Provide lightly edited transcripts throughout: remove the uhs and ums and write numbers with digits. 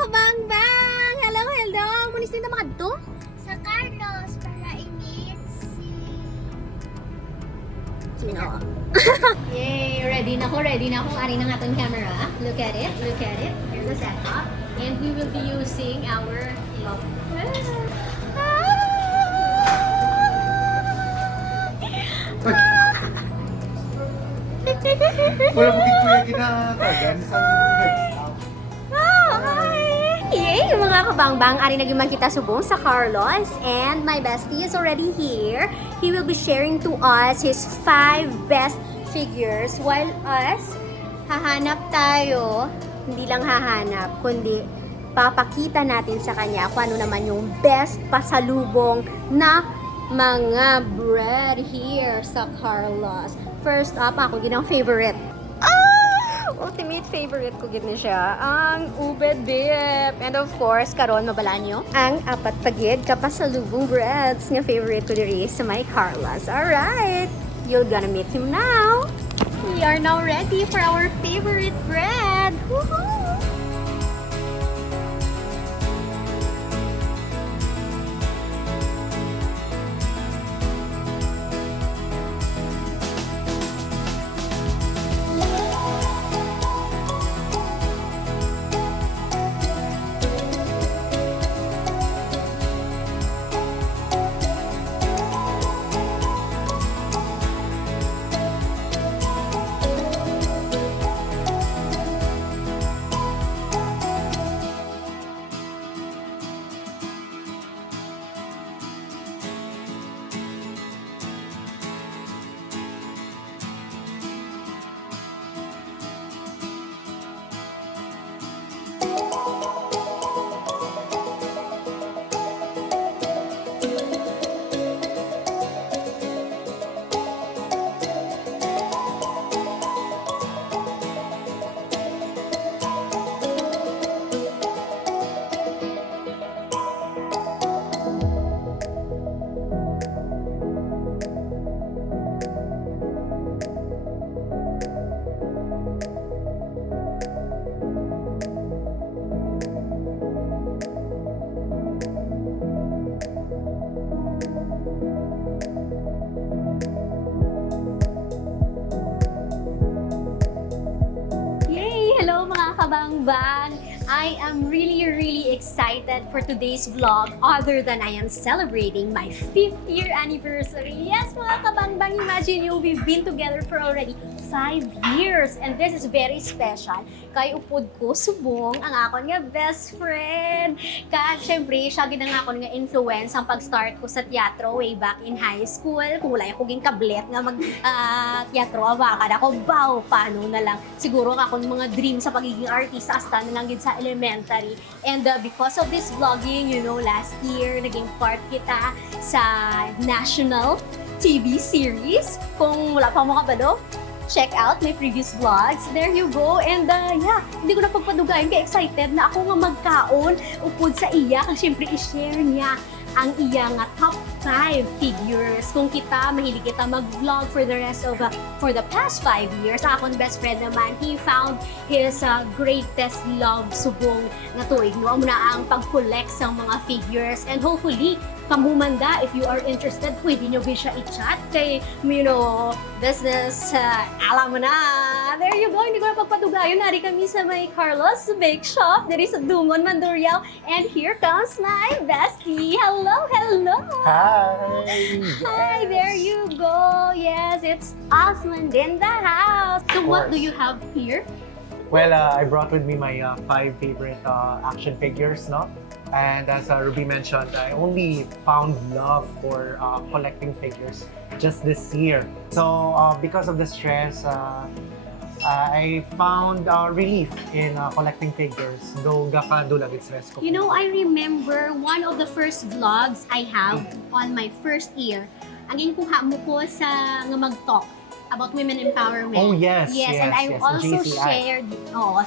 kabangbang! Hello, hello! Munis din na mga to? Sa Carlos para i-meet si... Sino? Yay! Ready na ko. Ari na nga tong camera. Look at it. Here's the setup. And we will be using our love. Wala mo kuya kinatagan sa next up. Yay! Mga kabangbang, ari nagiman kita subong sa Carlos and my bestie is already here. He will be sharing to us his 5 best figures while us hahanap tayo. Hindi lang hahanap, kundi papakita natin sa kanya kung ano naman yung best pasalubong na mga bread here sa Carlos. First up, ako ginang favorite. Ultimate favorite ko gid ni siya, ang ube dip. And of course, karon mabala nyo, ang apat pagid kapasalubong breads nga favorite ko diri sa my Carlos. Alright, you're gonna meet him now. We are now ready for our favorite bread. Woohoo! Hello mga kabangbang! I am really excited for today's vlog other than I am celebrating my 5th year anniversary. Yes mga kabangbang, imagine you, we've been together for already 5 years and this is very special. Kay upod ko subong ang akon nga best friend. Kaya syempre, siya ginang akon nga influence ang pag-start ko sa teatro way back in high school. Kung wala akong ging kablet nga mag-teatro, awakad ako, bow, paano na lang. Siguro akong mga dream sa pagiging artista hasta na lang sa elementary. And because of this vlogging, you know, last year, naging part kita sa national TV series. Kung wala pa mo kabalo, check out my previous vlogs. There you go. And yeah, hindi ko na pagpadugayin. Kaya excited na ako nga magkaon upod sa iya. Kasi syempre i-share niya ang iya nga top 5 figures. Kung kita, mahilig kita mag-vlog for the rest of, for the past 5 years. Akong best friend naman, he found his greatest love subong na tuig. No? Muna ang pag-collect sa mga figures. And hopefully, kamumanda, if you are interested, pwede nyo ba siya i-chat kay, you know, business, alam mo na. There you go, hindi ko na pagpatugayon. Nari kami sa may Carlos Bake Shop, diri sa Dungon, Mandurrial. And here comes my bestie. Hello! Hi, there you go. Yes, it's Osmond in the house. So what do you have here? Well, I brought with me my 5 favorite action figures, no? And as Ruby mentioned, I only found love for collecting figures just this year. So because of the stress, I found relief in collecting figures, though gakadulag yung stress ko. You know, I remember one of the first vlogs I have on my first year. Ang kuha mo ko sa nga mag-talk about women empowerment. Oh, yes. And I also JCI. shared,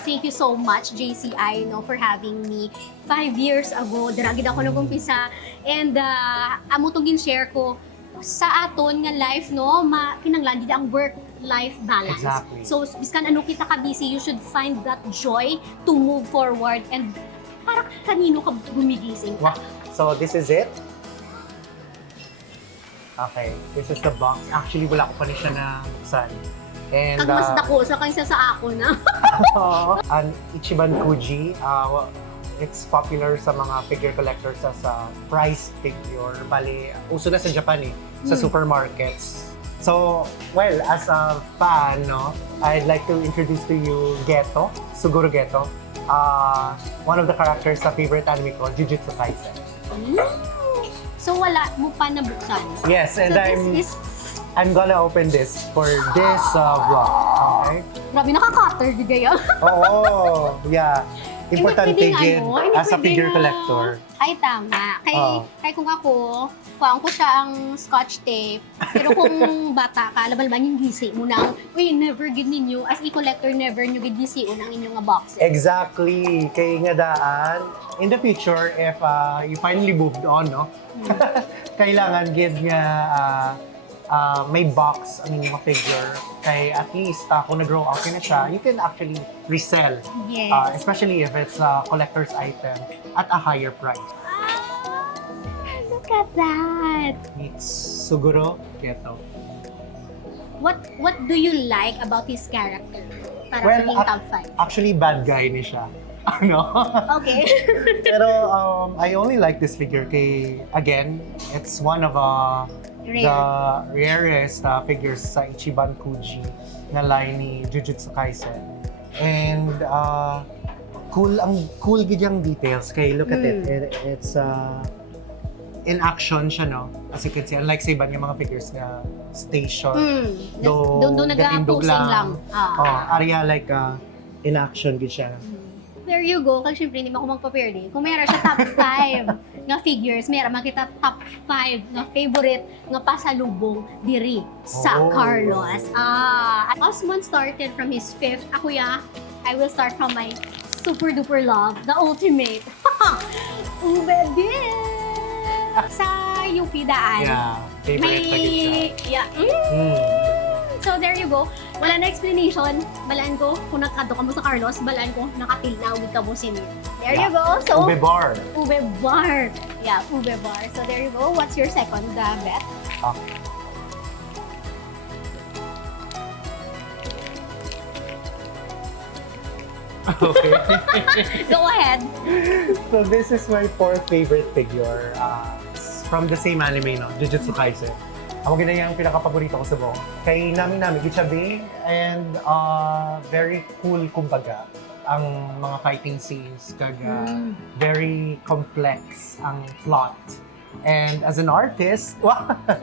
thank you so much JCI for having me 5 years ago. Daragid ako nag-umpisa and amo tong share ko sa aton nga life, no, kinanglan ang work-life balance. Exactly. So biskan ano kita ka busy, you should find that joy to move forward and Para kanino ka gumigising? Wow. So, this is it. Okay, this is the box. Actually, wala ko pa rin siya na buksan. And, Ang mas dako sa kaysa sa ako na. an Ichiban Kuji, it's popular sa mga figure collectors as a prize figure. Bali, uso na sa Japan sa supermarkets. So, well, as a fan, no, I'd like to introduce to you Geto, Suguru Geto. One of the characters sa favorite anime ko, Jujutsu Kaisen. So wala mo pa nabuksan. Yes, and So this is, I'm gonna open this for this vlog. Okay? grabe nakaka-cutter di kaya. Oo, yeah. Importante Hindi pwedeng din hindi as a pwedeng, figure collector. Ay, tama. Oo. Kay kung ako, kuhaan ko siya ang scotch tape. Pero kung bata ka, laban yung gisi mo na, uy, never gid ninyo, as a collector, never nyo gid gisiun ang inyong nga boxes. Exactly. Kay nga daan, in the future, if you finally moved on, no? Kailangan gid nga may box ang inyong figure. Kay at least kung nag-grow out na siya, you can actually resell. Yes. Especially if it's a collector's item at a higher price. Look at that. It's Suguro Geto. What do you like about his character? Para Well, maging top 5. Actually, bad guy ni siya. Ano? Okay. Pero I only like this figure kay, again, it's one of the rarest figures sa Ichiban Kuji na line ni Jujutsu Kaisen. And cool gid yung details kay look at it. It's in action siya, no? As you can see, unlike sa iba yung mga figures na station. Doon gatindog nag-posing lang. Area like in action gid siya. There you go. Kasi syempre, hindi mo ako magpa-pair Kung mayroon siya top 5 nga figures, mayroon makita top 5 nga favorite nga pasalubong diri sa Carlos. Osmond started from his 5th. Ako I will start from my super duper love, the ultimate. Ube din! Sa UP daan. Yeah, favorite na gid siya. So there you go. Wala na explanation. Balaan ko, kung nakado ka mo sa Carlos, balaan ko, nakatil na ugod ka mo sinir. There you go. So, Ube bar. Ube bar. Yeah, ube bar. So there you go. What's your second bet? Okay. Okay. Go ahead. So this is my 4th favorite figure from the same anime, no? Jujutsu Kaisen. Ako gina yung pinaka-paborito ko sa buong. Kay namin gid siya big and very cool kumbaga ang mga fighting scenes kaga very complex ang plot. And as an artist,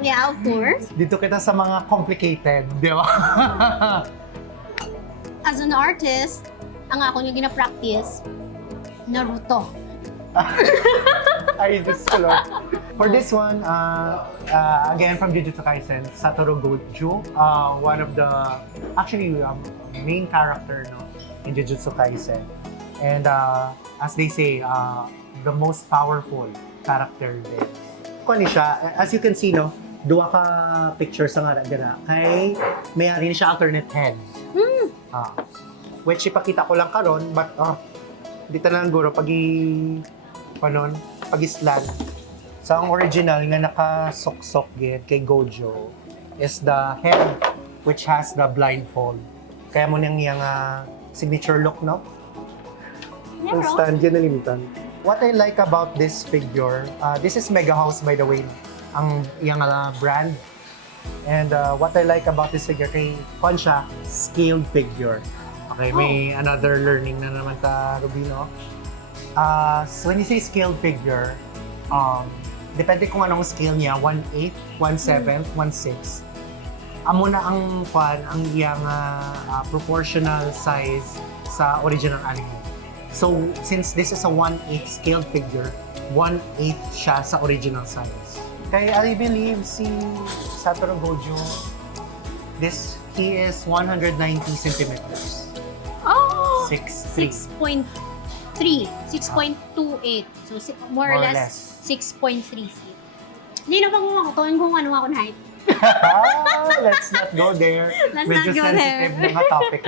Yeah, of course. dito kita sa mga complicated, di ba? As an artist, ang ako yung gina-practice, Naruto. I just For this one, again from Jujutsu Kaisen, Satoru Gojo, one of the main character no in Jujutsu Kaisen, and as they say, the most powerful character din. Kung siya, as you can see no, duwa ka pictures sa nga dira kay mayari ni siya alternate head. Which ipakita ko lang karon but dito na lang guro pag-islan. So, ang original nga nakasuksok gid kay Gojo is the head which has the blindfold. Kaya mo nang yung signature look, no? Yeah, bro. Stand yun nalimitan. What I like about this figure, this is Mega House by the way, ang yung brand. And what I like about this figure, kay kung siya, scaled figure. Okay, may another learning na naman ta Rubino. So when you say scaled figure, depende kung anong scale niya, 1/8, 1/7, 1/6. Amo na ang iyang proportional size sa original anime. So since this is a 1/8 scaled figure, 1/8 siya sa original size. Kaya I believe si Satoru Gojo, he is 190 centimeters. Oh! 6'3". 6.3. 6.28. So, more or less 6.3 feet. Hindi na pa kung ano ako na height. Let's not go there. Let's not go sensitive mga topic.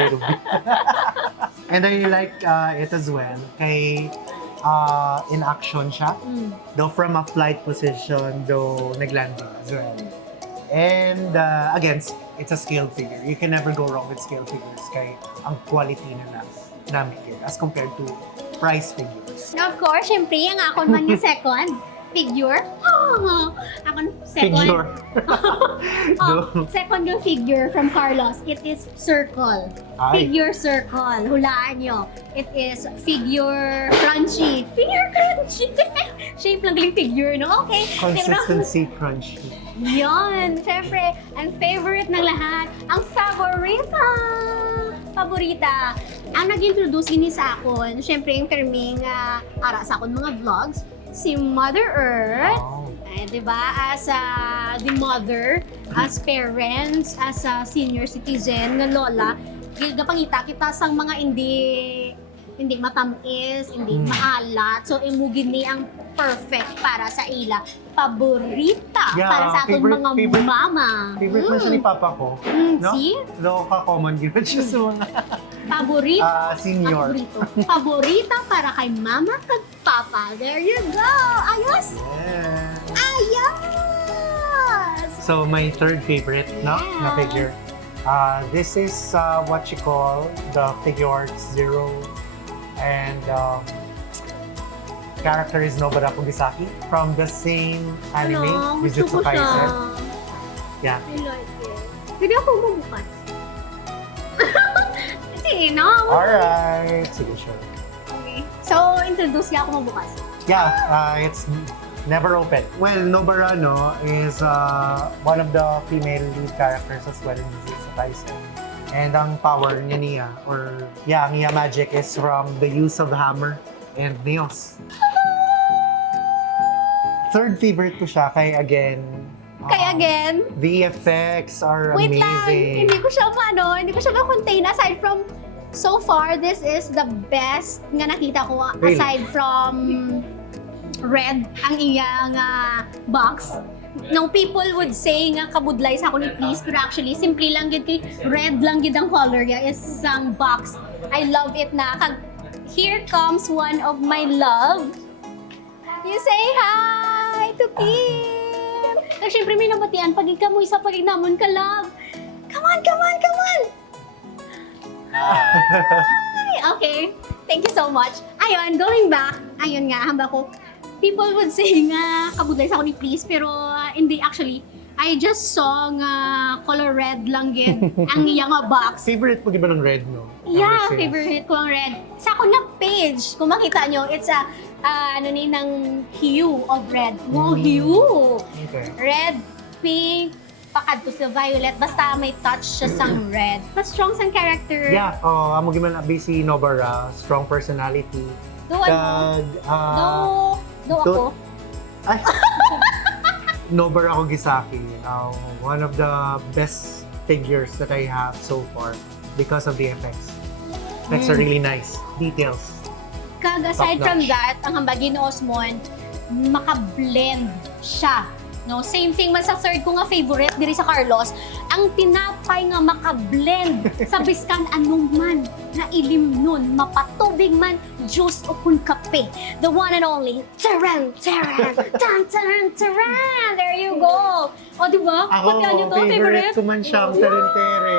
And I like it as well. Kay in action siya. Though from a flight position, though naglanding as well. And again, it's a scaled figure. You can never go wrong with scaled figures kay ang quality na namin as compared to price figures. And of course, syempre, ang akon man yung second figure. Akon second. Figure. Second yung figure from Carlos. It is circle. Ay. Figure circle. Hulaan nyo. It is figure crunchy. Figure crunchy. Shape lang galing figure, no? Okay. Consistency crunchy. Yun. Syempre, ang favorite ng lahat, ang favorita. Paborita. Ang nag-introduce ini sa akon, syempre yung terming ara sa akon mga vlogs, si Mother Earth. Oh. Eh, di ba? As the mother, as parents, as a senior citizen, nga lola, gapangita kita sang mga hindi matamis, hindi maalat. So, imugin ni ang perfect para sa ila. Paborita Yeah, para sa aton mga favorite- mama. Favorite man siya ni Papa ko. No? See? Though ka-common yun siya sa mga Paborita. senior. Paborita para kay mama kag papa. There you go! Ayos! Yeah. Ayos! So, my third favorite na Yes. figure. This is what you call the figure arts zero. And character is Nobara Pugisaki from the same anime, Ano, gusto Jujutsu ko siya. Kaisen. Yeah. I like it. Pwede ako mabukas. Kasi, no? Alright. Sige, sure. Okay. So, introduce niya ako mabukas. Yeah, it's never open. Well, Nobara no, is one of the female lead characters as well in Jujutsu Kaisen. And ang power niya, ang iya magic is from the use of hammer and nails. Third favorite ko siya, kay again, Kaya again, the effects are wait lang, amazing. hindi ko siya ma-contain. Aside from, so far, this is the best nga nakita ko Really? aside from red, ang iyang box. No, people would say nga kabudlay sa ako ni please, pero actually, simple lang yun kay red lang yun ang color niya is ang box. I love it na. Here comes one of my love. You say hi to Kim! Kasi syempre may nabatian, pag ikaw mo isa pag namon ka, love. Come on, come on, come on! Hi! Okay, thank you so much. Ayun, going back, ayun nga, hamba ko, people would say nga kabudlay sa ako ni please, pero hindi actually. I just saw nga color red lang yun ang iyang box. Favorite mo ba ng red, no? Yeah, Ever since. favorite ko ang red. Sa ako na page, kung makita nyo, it's a, ng hue of red. Wow, hue! Okay. Red, pink, pakad to sa violet, basta may touch siya sang red. Mas strong sang character. Yeah, amo giman abi si Nobara, strong personality. Do ano? Do ako. Ay. Nobara Kogisaki, one of the best figures that I have so far because of the effects. Effects are really nice. Details. Kag aside Top from notch. that, ang hambagin ni Osmond, maka-blend siya. No, same thing man sa third ko nga favorite diri sa Carlos, ang tinapay nga maka-blend sa biskan anong man na ilim nun, mapatubig man, juice o kun kape. The one and only, taran, taran, tan, taran, taran. There you go. O, di ba? Ako, Pati ano to, favorite ko man siyang tere-tere.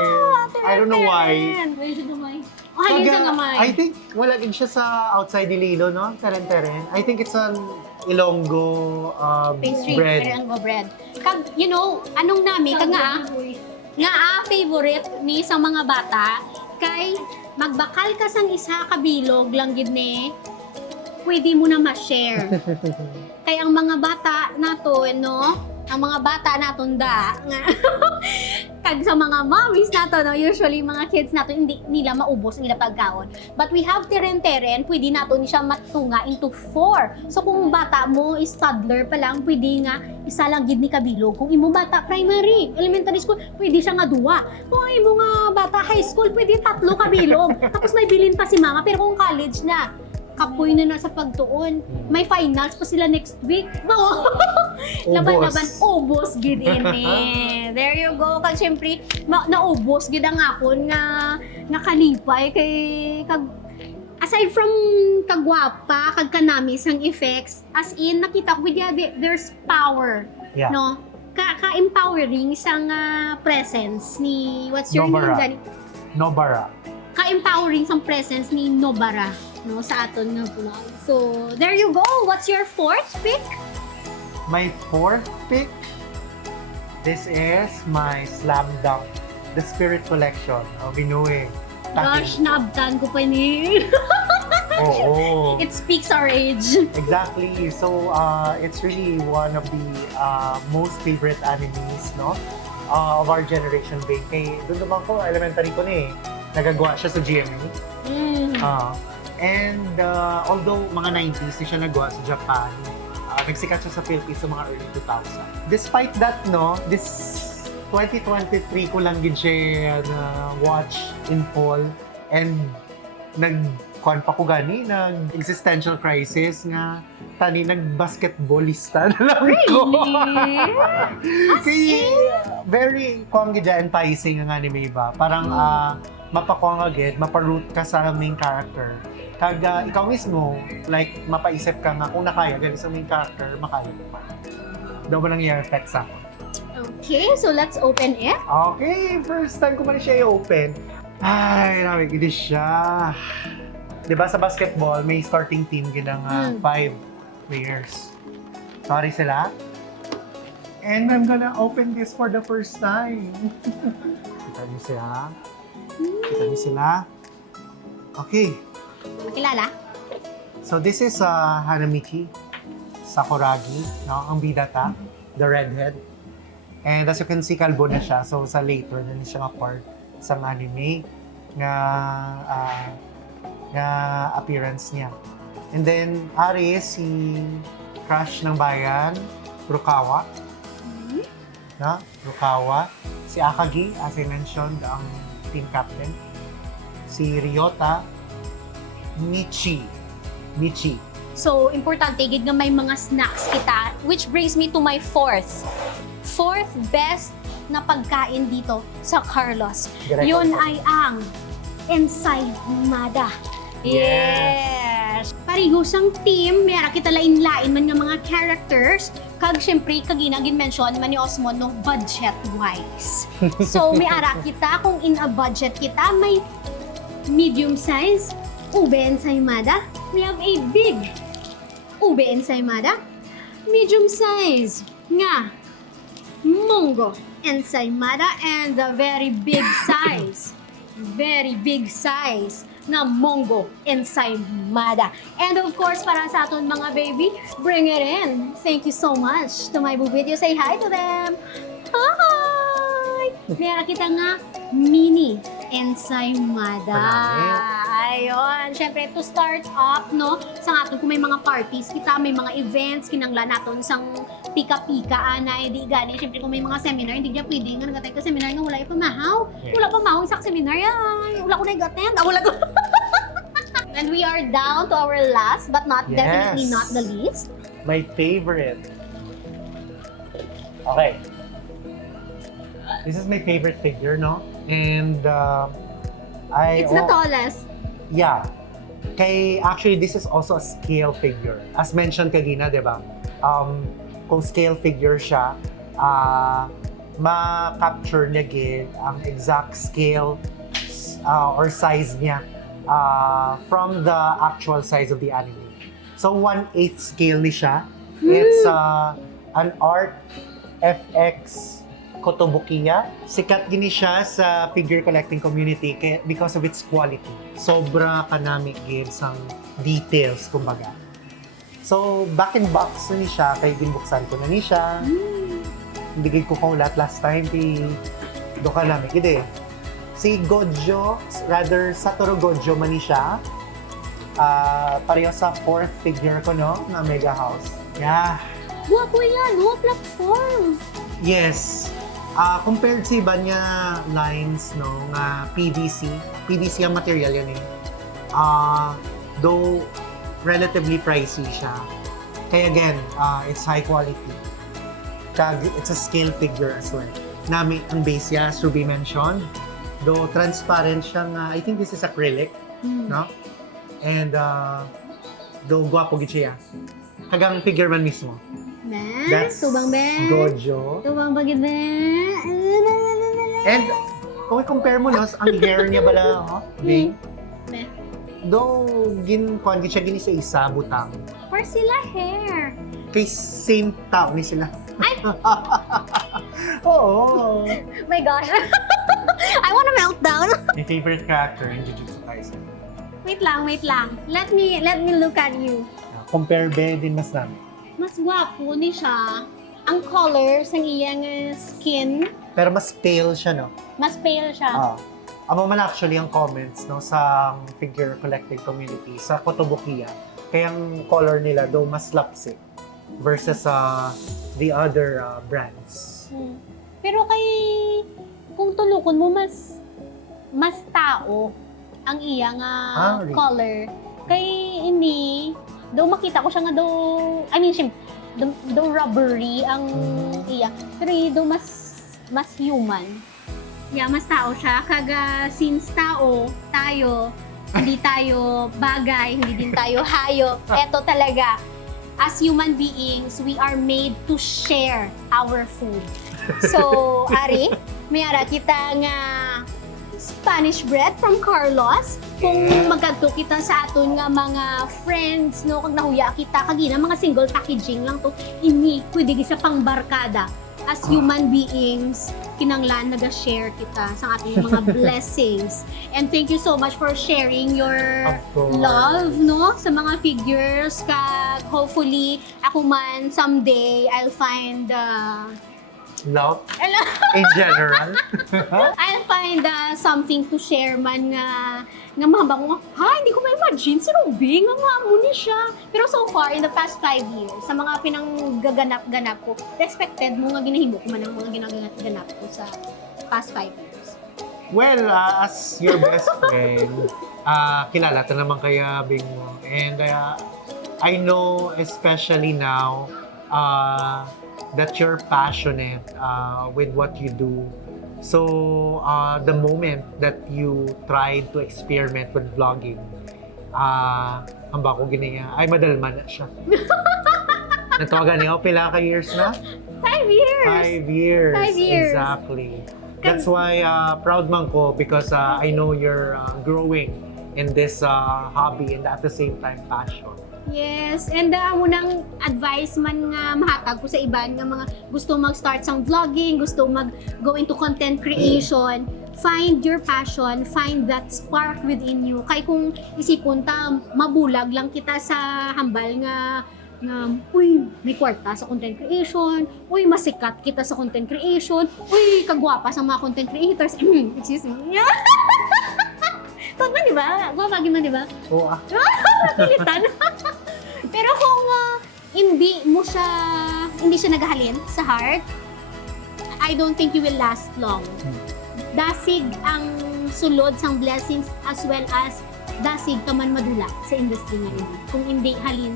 I don't know why. Why siya gamay? Oh, halin siya gamay. I think wala din siya sa outside Iloilo, no? Teren-teren. I think it's an Ilonggo Pastry, bread. Ilonggo bread. Kag, you know, anong nami, kag nga favorite ni sa mga bata, kay magbakal ka sang isa kabilog lang gid ni, pwede mo na ma-share. Kay ang mga bata naton, no? Ang mga bata naton da, nga, kag sa mga mommies nato, no? Usually mga kids nato, hindi nila maubos ang nila pagkaon. But we have teren-teren, pwede nato ni siya matunga into 4. So kung bata mo is toddler pa lang, pwede nga isa lang gid ni kabilog. Kung imo bata primary, elementary school, pwede siya nga 2. Kung imo nga bata high school, pwede 3 kabilog. Tapos may bilin pa si mama, pero kung college na, kapoy na sa pagtuon. May finals pa sila next week. No. Laban-laban, ubos gid ini. There you go. Kag syempre, naubos gid ang akon nga kalipay kay kag aside from kagwapa, kagkanamis ang effects, as in, nakita ko, there's power. Yeah. No? Ka-empowering siyang presence ni, what's your Nobara. name, Dani? Nobara. Ka-empowering siyang presence ni Nobara, no, sa aton nga vlog. So, there you go. What's your fourth pick? My fourth pick, this is my Slam Dunk, the Spirit Collection. Binuhe. Gosh, naabtan ko pa ni. Oo. It speaks our age. Exactly. So, it's really one of the most favorite animes, no? Of our generation, babe. Kay, doon naman ko, elementary ko na eh. Nagagawa siya sa GMA. And although mga 90s siya nagawa sa Japan, nagsikat siya sa Philippines sa mga early 2000. Despite that, no, this 2023 ko lang din siya watch in full and nag-kwan pa ko gani, nag-existential crisis nga tani nag-basketballista na lang ko. Really? Kaya very kwang gida enticing ang anime ba? Parang mapakwang agad, maparoot ka sa main character. Kaga ikaw mismo, like mapaisip ka nga kung nakaya gani sa main character, makaya pa. Daw ba nangyayari effect sa akin? Okay, so let's open it. Okay, first time ko man siya i-open. Ay, namin, hindi siya. Diba sa basketball, may starting team ginang 5 players. Sorry sila. And I'm gonna open this for the first time. Kita niyo sila. Kita niyo sila. Okay. Makilala? So this is Hanamichi Sakuragi, no? Ang bida ta, the redhead. And as you can see, kalbo na siya. So sa later na siya part sa anime nga appearance niya. And then Ari si crush ng bayan, Rukawa. Na? Rukawa. Si Akagi, as I mentioned, ang team captain. Si Ryota, Michi. So, importante, gid nga may mga snacks kita, which brings me to my fourth best na pagkain dito sa Carlos. Direct Yun order. ay ang ensaymada. Yes! Parigo sang team, mayara kita lain-lain man nga mga characters, kag syempre kaginagin mention man ni Osmond no budget-wise. So, may ara kita, kung in a budget kita, may medium size ube ensaymada. We have a big ube ensaymada. Medium size nga Mongo ensaymada, and a very big size na Mongo ensaymada. And of course, para sa aton mga baby, bring it in. Thank you so much to my video. Say hi to them. Hi! Meron kita nga mini ensaymada. Marami. Ayun. Siyempre, to start up, no? Sa aton, kung may mga parties kita, may mga events, kinanglan naton sang pika-pika, anay, di gani. Siyempre, kung may mga seminar, hindi niya pwede nga nagatay ka seminar nga wala yung pamahaw. Yeah. Wala pamahaw sa seminar. Ay, wala ko na i-attend. Wala ko. And we are down to our last, but not definitely not the least. My favorite. Okay. This is my favorite figure, no? And It's the tallest. Yeah. Actually, this is also a scale figure. As mentioned kagina, di ba? Kung scale figure siya, ma-capture niya gid ang exact scale or size niya from the actual size of the anime. So, 1/8 scale ni siya. It's an art FX Kotobukiya. Sikat gini siya sa figure collecting community because of its quality. Sobra kanami gid sang details, kumbaga. So, back in box na ni siya, kay ginbuksan ko na ni siya. Hindi ko kaulat last time, do ka namin gid eh. Si Gojo, rather Satoru Gojo man ni siya. Pareho sa fourth figure ko, no? Na Mega House. Yeah. Guwapo yan, no? Platform. Yes. Compared sa iba niya lines, no, nga PVC ang material yan eh. Though relatively pricey siya. Kaya again, it's high quality. It's a scale figure as well. Nami ang base niya, as Ruby mentioned. Though transparent siya nga, I think this is acrylic, no? And do gwapo gid siya. Kagang figure man mismo. That's Tubang be. Gojo. Tubang bagid be. And kung i-compare mo no, ang hair niya bala, Bing. Be. Do kuan gid siya gini sa isa butang. Or sila hair. Kay same tao ni sila. Oo. My gosh. I wanna melt down. My favorite character in Jujutsu Kaisen. Wait lang. Let me look at you. Compare be din mas namin. Mas gwapo ni siya. Ang colors ng iyang skin, Pero mas pale siya, no? mas pale siya. Amo man actually ang comments no sa figure collecting community sa Kotobukiya. Kaya ang color nila daw mas lapse versus the other brands. Pero kung tulukon mo, mas tao ang iyang Really? color. Kay ini, daw makita ko siya nga daw, I mean, daw rubbery ang iya. Pero daw mas human. Yeah, mas tao siya. Since tayo, hindi tayo bagay, hindi din tayo hayop. Eto talaga, as human beings, we are made to share our food. So, Ari, mayara kita nga Spanish bread from Carlos. Kung magkadto kita sa aton nga mga friends, no, kag nahuya kita, kagina mga single packaging lang to, ini, pwede sa pangbarkada. As human beings, kinanglan naga-share kita sa ating mga blessings. And thank you so much for sharing your Of course. love, no, sa mga figures. Kag hopefully, ako man, someday, I'll find Love in general. I'll find something to share man nga mahaba ko nga, hindi ko ma-imagine si Ruby, nga mo ni siya. Pero so far, in the past 5 years, sa mga pinanggaganap-ganap ko, expected mo nga ginahimo ko man ang mga ginaganap ko sa past 5 years. Well, as your best friend, kilala ta naman kaya Bing mo. And I know, especially now, that you're passionate with what you do. So, the moment that you tried to experiment with vlogging, ang bako ginaya, ay madalman na siya. Natawagan niya, pila ka years na? 5 years! 5 years. 5 years. Exactly. That's why proud man ko because I know you're growing in this hobby and at the same time passion. Yes, and unang advice man nga mahatag ko sa iban nga mga gusto mag-start sang vlogging, gusto mag-go into content creation, find your passion, find that spark within you. Kay kung isipon ta, mabulag lang kita sa hambal nga uy, may kwarta sa content creation, uy, masikat kita sa content creation, uy, kagwapa sa mga content creators. Excuse me. Tawag man, di ba? Gwapagi man, di ba? Oo, Pilitan. Pero kung hindi siya naghahalin sa heart, I don't think you will last long. Dasig ang sulod sang blessings as well as dasig ka man madula sa industry nga ini. Kung hindi halin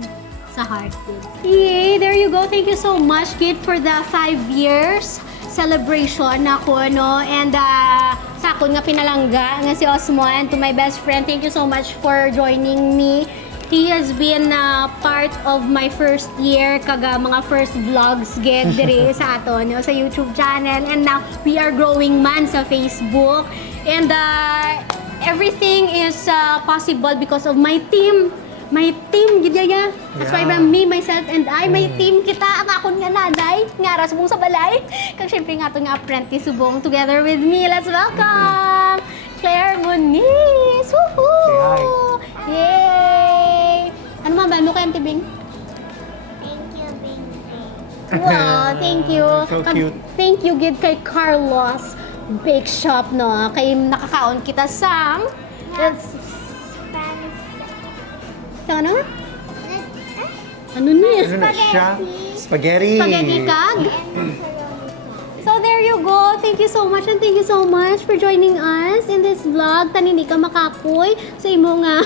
sa heart. Yay! There you go. Thank you so much, Kid, for the 5 years celebration ako, no? And sa akon nga pinalangga nga si Osmon, to my best friend, thank you so much for joining me. He has been part of my first year, kaga mga first vlogs get dire sa aton, no, sa YouTube channel. And now, we are growing man sa Facebook. And everything is possible because of my team. My team, gidya. That's why me, myself, and I, my team kita, ang akon nga naday, nga aras mong sa balay. Kag syempre nga ito nga apprentice subong together with me. Let's welcome Claire Moniz! Woohoo! Say hi. Yay! Ano man ba? Ano kayo, Tibing? Thank you, Bing Bing. Wow, thank you. So cute. Thank you, gid kay Carlos Bake Shop, no? Kay nakakaon kita sa... Spanish. Sa ano? Ano niya? Ano na siya? Spaghetti. Spaghetti kag? And So there you go. Thank you so much and thank you so much for joining us in this vlog. Tanini ka makapoy sa imo nga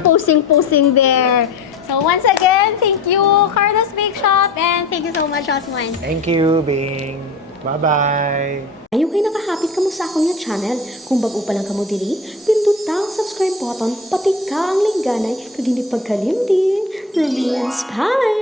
posting there. So once again, thank you Carlos Bake Shop and thank you so much Osman. Thank you, Bing. Bye-bye. Ayaw kayo nakahapit ka mo sa akong nga channel. Kung bago pa lang ka mo diri, pindot ang subscribe subscribe button pati ka ang lingganay kag hindi pagkalimtin. Rubeinspired!